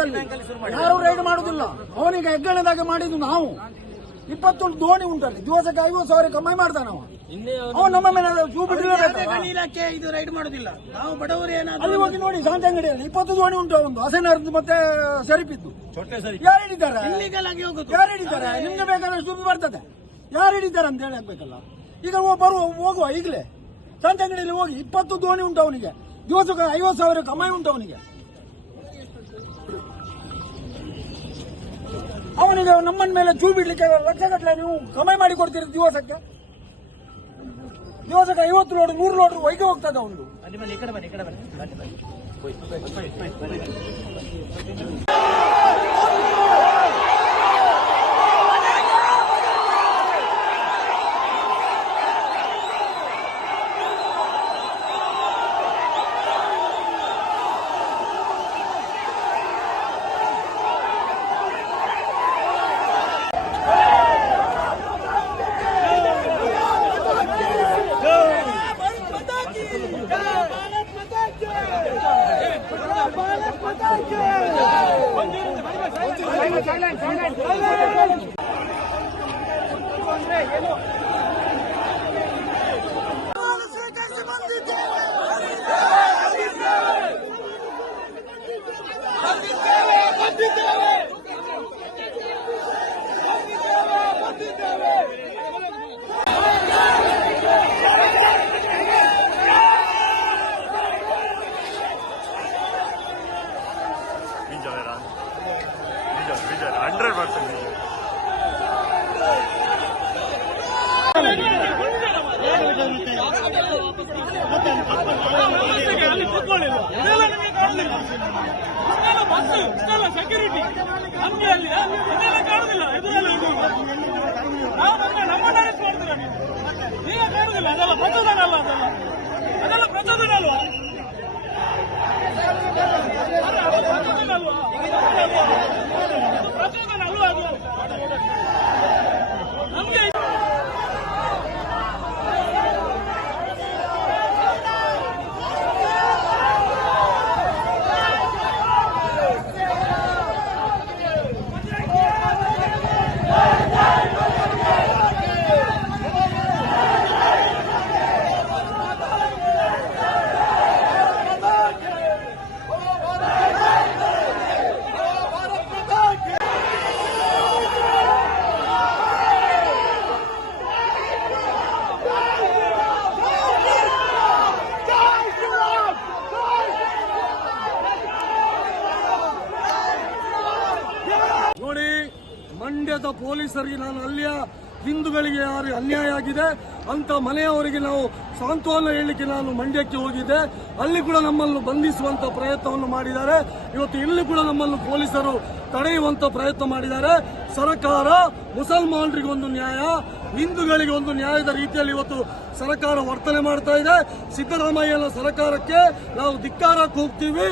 ದಿವಸದಲ್ಲಿ ಯಾರು ರೈಡ್ ಮಾಡುದಿಲ್ಲ. ಅವನಿಗೆ ಹೆಗ್ಗಣದಾಗ ಮಾಡಿದ್ದು ನಾವು. 20 ದೋಣಿ ಉಂಟಲ್ಲಿ, ದಿವಸಕ್ಕೆ 50,000 ಕಮ್ಮಿ ಮಾಡ್ತಾನೆ ಅವ ನಮ್ಮ ಮೇಲೆ ಶೂ ಇಲಾಖೆ ಇದು ರೈಡ್ ಮಾಡುದಿಲ್ಲ. ನಾವು ಬಡವರು ಅಲ್ಲಿ ಹೋಗಿ ನೋಡಿ, ಶಾಂತಂಗಡಿಯಲ್ಲಿ 20 ದೋಣಿ ಉಂಟು. ಒಂದು ಹಸನರ್ದು ಮತ್ತೆ ಸರಿಪಿದ್ದು ಯಾರು ಹಿಡಿತಾರೆ? ಯಾರು ಹಿಡಿತಾರೆ? ನಿಮ್ಗೆ ಬೇಕಾದ್ರೆ ಶೂ ಬರ್ತದೆ, ಯಾರು ಹಿಡಿತಾರೆ ಅಂತ ಹೇಳಿ ಆಗ್ಬೇಕಲ್ಲ. ಈಗ ಹೋಗುವ ಈಗಲೇ ಶಾಂತಂಗಡಿಯಲ್ಲಿ ಹೋಗಿ 20 ದೋಣಿ ಉಂಟು ಅವನಿಗೆ, ದಿವಸಕ್ಕೆ 50,000 ಕಮಾಯಿ ಉಂಟು ಅವನಿಗೆ. ಅವನಿಗೆ ನಮ್ಮನ ಮೇಲೆ ಚೂ ಬಿಡ್ಲಿಕ್ಕೆ ಲಕ್ಷಗಟ್ಟಲೆ ನೀವು ಕಮಾಯಿ ಮಾಡಿ ಕೊಡ್ತೀರಿ. ದಿವಸಕ್ಕೆ 50 ಲೋಡ್ 100 ಲೋಡ್ ವೈಗೆ ಹೋಗ್ತದೆ ಅವನು. ಸೆಕ್ಯೂರಿಟಿ ನಮ್ಗೆ ಅಲ್ಲಿ ಇದೆಲ್ಲ ಕಾಣುದಿಲ್ಲ. ನಮ್ಮನ್ನ ಅರೆಸ್ಟ್ ಮಾಡ್ತೀರ ನೀವೇ ಕಾಣುದಿಲ್ಲ. ಅದೆಲ್ಲ ಪ್ರಚೋದನೆ ಅಲ್ಲ, ಅದೆಲ್ಲ ಪ್ರಚೋದನೆ ಅಲ್ವಾ? ಪ್ರಚೋದನೆ ಅಲ್ವಾ? ಪ್ರಚೋದನೆ ಅಲ್ವಾ ಅದು? ನಮ್ಗೆ ನೋಡಿ, ಮಂಡ್ಯದ ಪೊಲೀಸರಿಗೆ ನಾನು ಅಲ್ಲಿಯ ಹಿಂದೂಗಳಿಗೆ ಯಾರು ಅನ್ಯಾಯ ಆಗಿದೆ ಅಂತ ಮನೆಯವರಿಗೆ ನಾವು ಸಾಂತ್ವನ ಹೇಳಲಿಕ್ಕೆ ನಾನು ಮಂಡ್ಯಕ್ಕೆ ಹೋಗಿದ್ದೆ. ಅಲ್ಲಿ ಕೂಡ ನಮ್ಮನ್ನು ಬಂಧಿಸುವಂತ ಪ್ರಯತ್ನವನ್ನು ಮಾಡಿದ್ದಾರೆ. ಇವತ್ತು ಇಲ್ಲಿ ಕೂಡ ನಮ್ಮನ್ನು ಪೊಲೀಸರು ತಡೆಯುವಂತ ಪ್ರಯತ್ನ ಮಾಡಿದ್ದಾರೆ. ಸರ್ಕಾರ ಮುಸಲ್ಮಾನರಿಗೆ ಒಂದು ನ್ಯಾಯ, ಹಿಂದೂಗಳಿಗೆ ಒಂದು ನ್ಯಾಯದ ರೀತಿಯಲ್ಲಿ ಇವತ್ತು ಸರ್ಕಾರ ವರ್ತನೆ ಮಾಡ್ತಾ ಇದೆ. ಸಿದ್ದರಾಮಯ್ಯನ ಸರ್ಕಾರಕ್ಕೆ ನಾವು ಧಿಕ್ಕಾರಕ್ಕೆ ಹೋಗ್ತೀವಿ.